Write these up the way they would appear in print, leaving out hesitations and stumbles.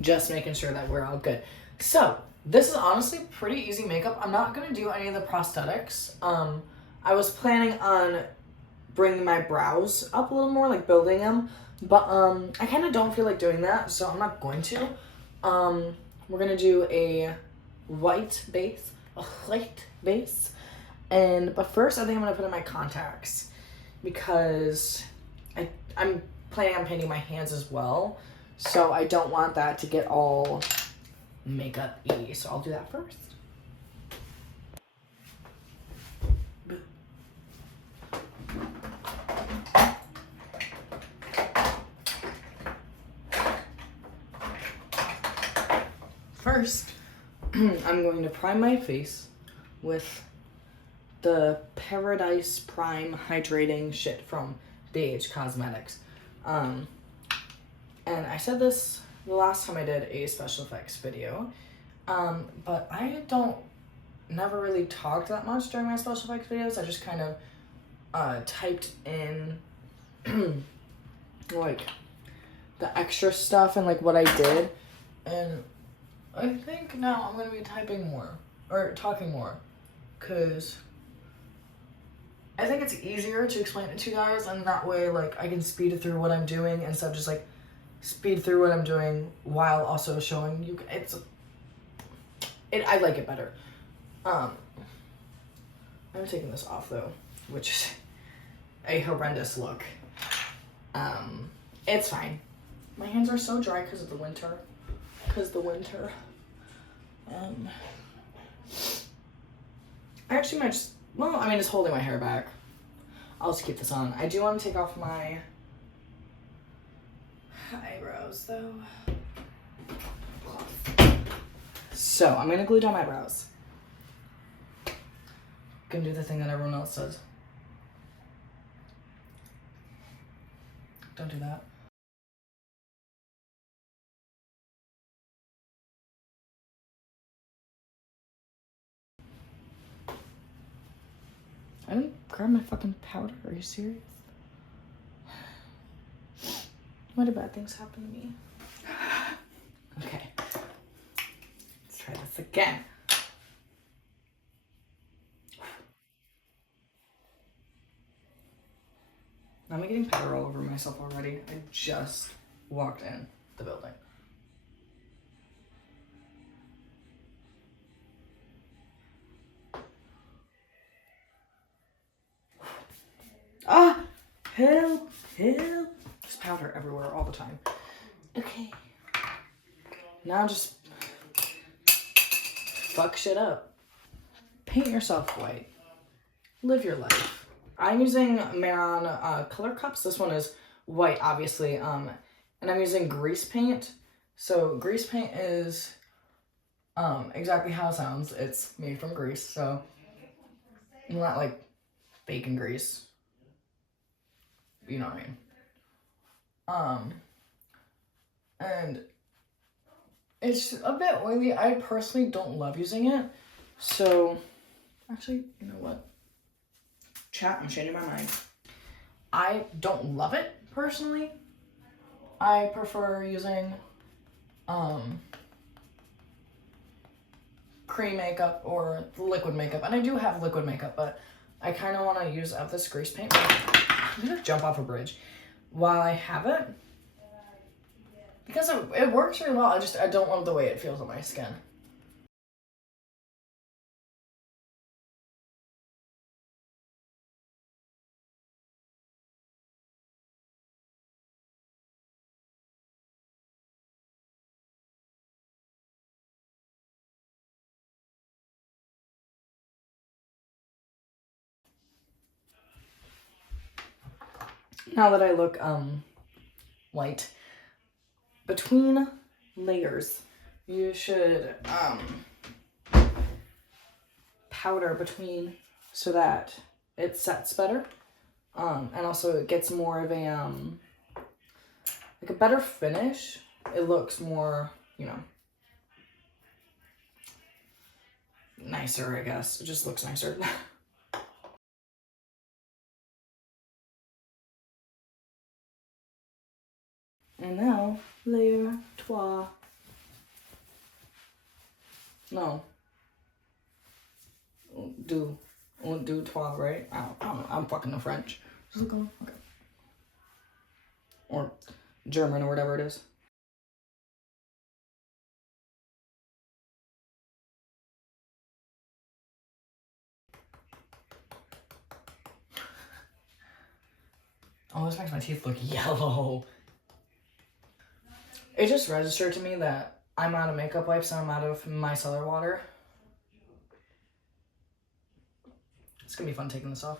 just making sure that we're all good. So this is honestly pretty easy makeup. I'm not gonna do any of the prosthetics. I was planning on bringing my brows up a little more, like building them, but I kind of don't feel like doing that, so I'm not going to. We're gonna do a white base, but first I think I'm gonna put in my contacts because I'm planning on painting my hands as well, so I don't want that to get all makeup-y, so I'll do that first. First, I'm going to prime my face with the Paradise Prime Hydrating shit from BH Cosmetics. And I said this the last time I did a special effects video, but I never really talked that much during my special effects videos. I just kind of typed in like the extra stuff and like what I did, and I think now I'm gonna be typing more or talking more, cause I think it's easier to explain it to you guys, and that way like I can speed it through what I'm doing instead of just like speed through what I'm doing while also showing you. I like it better. I'm taking this off though, which is a horrendous look. It's fine. My hands are so dry because of the winter. I actually might just, well, I mean, just holding my hair back. I'll just keep this on. I do want to take off my eyebrows though. So I'm gonna glue down my brows. Gonna do the thing that everyone else does. Don't do that. I didn't grab my fucking powder. Are you serious? Why do bad things happen to me? Okay. Let's try this again. I'm getting powder all over myself already. I just walked in the building. Ah! Help! Help! There's powder everywhere all the time. Okay. Now just fuck shit up. Paint yourself white. Live your life. I'm using Maron color cups. This one is white, obviously. And I'm using grease paint. So grease paint is exactly how it sounds. It's made from grease, so not like bacon grease. You know what I mean? And it's a bit oily. I personally don't love using it. So, actually, you know what? Chat, I'm changing my mind. I don't love it, personally. I prefer using, cream makeup or liquid makeup. And I do have liquid makeup, but I kind of want to use up this grease paint. I'm gonna jump off a bridge while I have it, because it works really well. I don't love the way it feels on my skin. Now that I look white, between layers, you should powder between so that it sets better, and also it gets more of a like a better finish. It looks more, you know, nicer, I guess. It just looks nicer. And now, layer 2. No. Do 12, right? I don't know. I'm fucking the French. Is it going? Okay. Or German or whatever it is. Oh, this makes my teeth look yellow. It just registered to me that I'm out of makeup wipes and I'm out of micellar water. It's gonna be fun taking this off.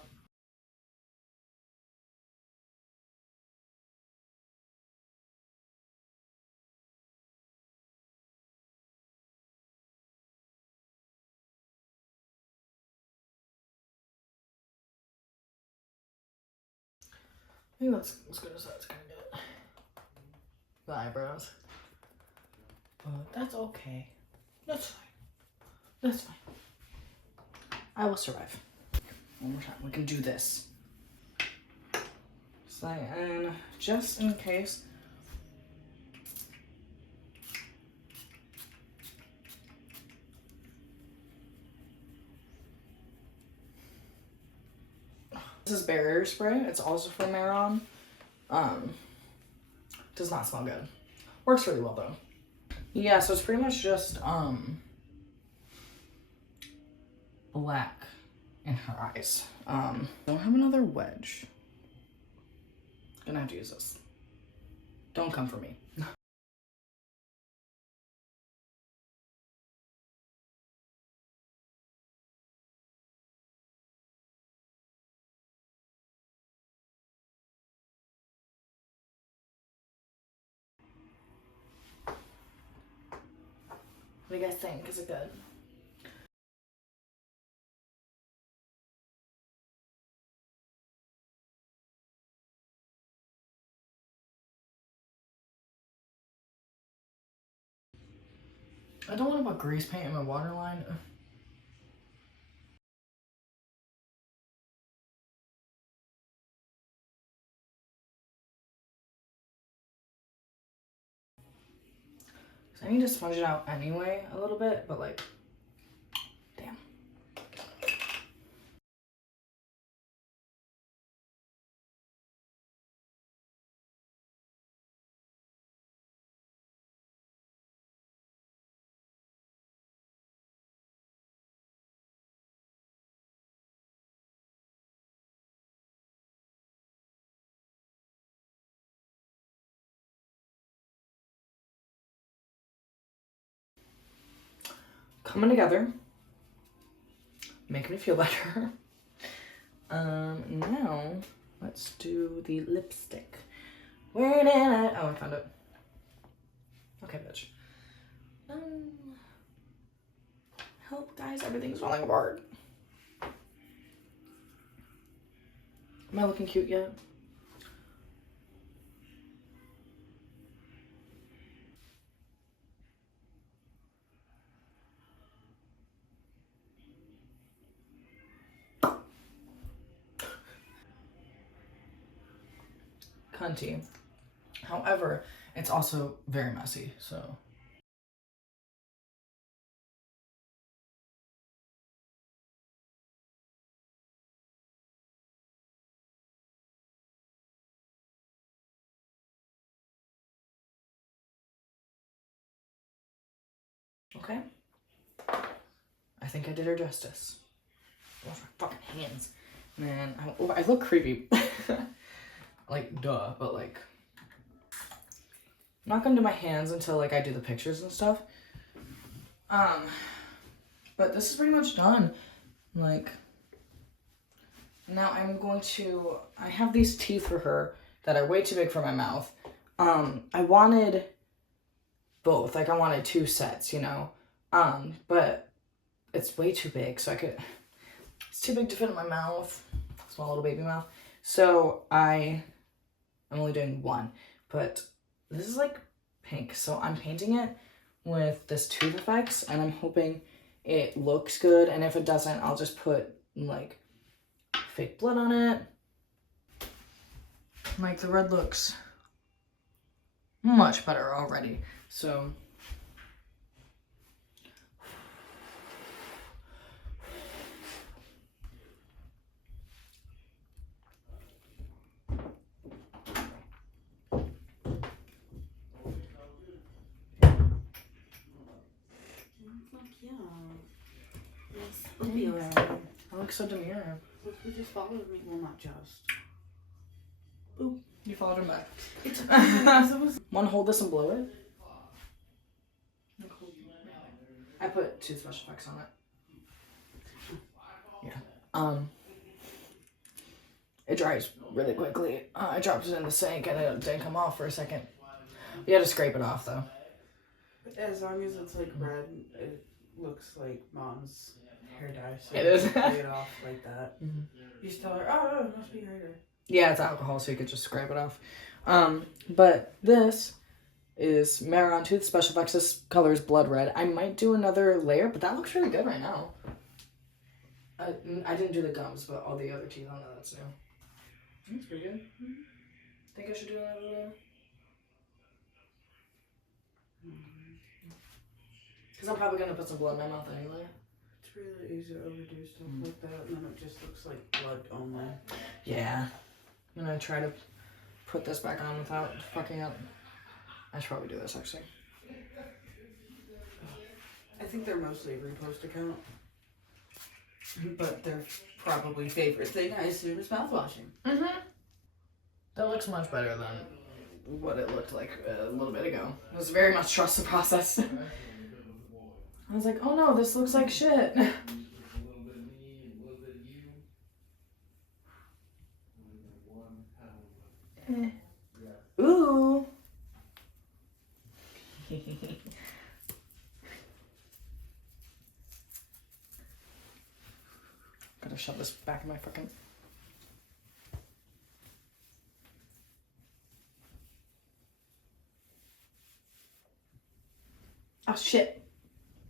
I think that's as good as that's gonna get. The eyebrows. But that's okay. That's fine. That's fine. I will survive. One more time. We can do this. So, and just in case. This is barrier spray. It's also from Maron. Does not smell good. Works really well though. Yeah, so it's pretty much just black in her eyes. Don't have another wedge. Gonna have to use this. Don't come for me. What do you guys think? Is it good? I don't want to put grease paint in my waterline. I need to smudge it out anyway a little bit, but like, damn. Coming together. Making me feel better. Now let's do the lipstick. Where did I? Oh, I found it. Okay, bitch. Help, guys! Everything's falling apart. Am I looking cute yet? Cunty. However, it's also very messy, so. Okay. I think I did her justice. Wash my fucking hands. Man, I look creepy. Like, duh, but like, I'm not gonna do my hands until like I do the pictures and stuff. But this is pretty much done. Like, now I'm going to, I have these teeth for her that are way too big for my mouth. I wanted both, like I wanted two sets, you know, but it's way too big, so it's too big to fit in my mouth, small little baby mouth. So I'm only doing one, but this is like pink, so I'm painting it with this Tooth Effects, and I'm hoping it looks good, and if it doesn't, I'll just put like fake blood on it. Like, the red looks much better already, so Look, yeah. Yes. Sophia. I look so demure. Look who just followed me. Well, not just. Boop. You followed him back. It's Want to hold this and blow it? I put 2 special effects on it. Yeah. It dries really quickly. I dropped it in the sink and it didn't come off for a second. You had to scrape it off though. As long as it's like red, it looks like mom's hair dye. So It is. Take it off like that. Mm-hmm. You just tell her, oh, it must be hair dye. Yeah, it's alcohol, so you could just scrape it off. But this is Maron Tooth Special Effects. This color is blood red. I might do another layer, but that looks really good right now. I didn't do the gums, but all the other teeth on that's new. That's pretty good. Think I should do another layer? Because I'm probably going to put some blood in my mouth anyway. It's really easy to overdo stuff like that, and then it just looks like blood only. Yeah. I'm going to try to put this back on without fucking up. I should probably do this, actually. I think they're mostly a repost account. But their probably favorite thing, I assume, is mouthwashing. Mm-hmm. That looks much better than what it looked like a little bit ago. It was very much trust the process. I was like, oh no, this looks like shit. Ooh. Gotta shove this back in my fucking... Oh shit.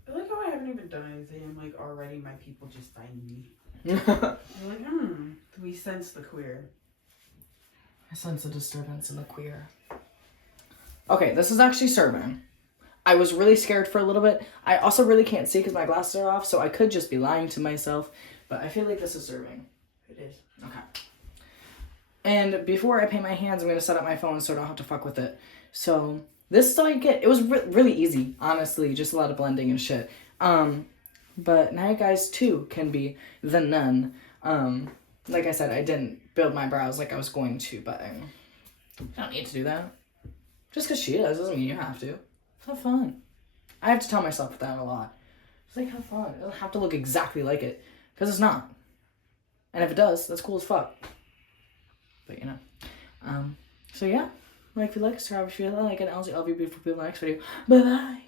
I like how I haven't even done anything. I'm like, already my people just find me. They're like, we sense the queer. I sense a disturbance in the queer. Okay, this is actually serving. I was really scared for a little bit. I also really can't see because my glasses are off, so I could just be lying to myself. But I feel like this is serving. It is. Okay. And before I paint my hands, I'm going to set up my phone so I don't have to fuck with it. So this is all you get. It was really easy, honestly. Just a lot of blending and shit. But now you guys, too, can be the nun. Like I said, I didn't build my brows like I was going to, but I don't need to do that. Just because she does doesn't mean you have to. Have fun. I have to tell myself that a lot. It's like, have fun. It doesn't have to look exactly like it. Because it's not. And if it does, that's cool as fuck. But, you know. So, yeah. Like if you like, subscribe if you like, and I'll see all of you beautiful people in the next video. Bye-bye.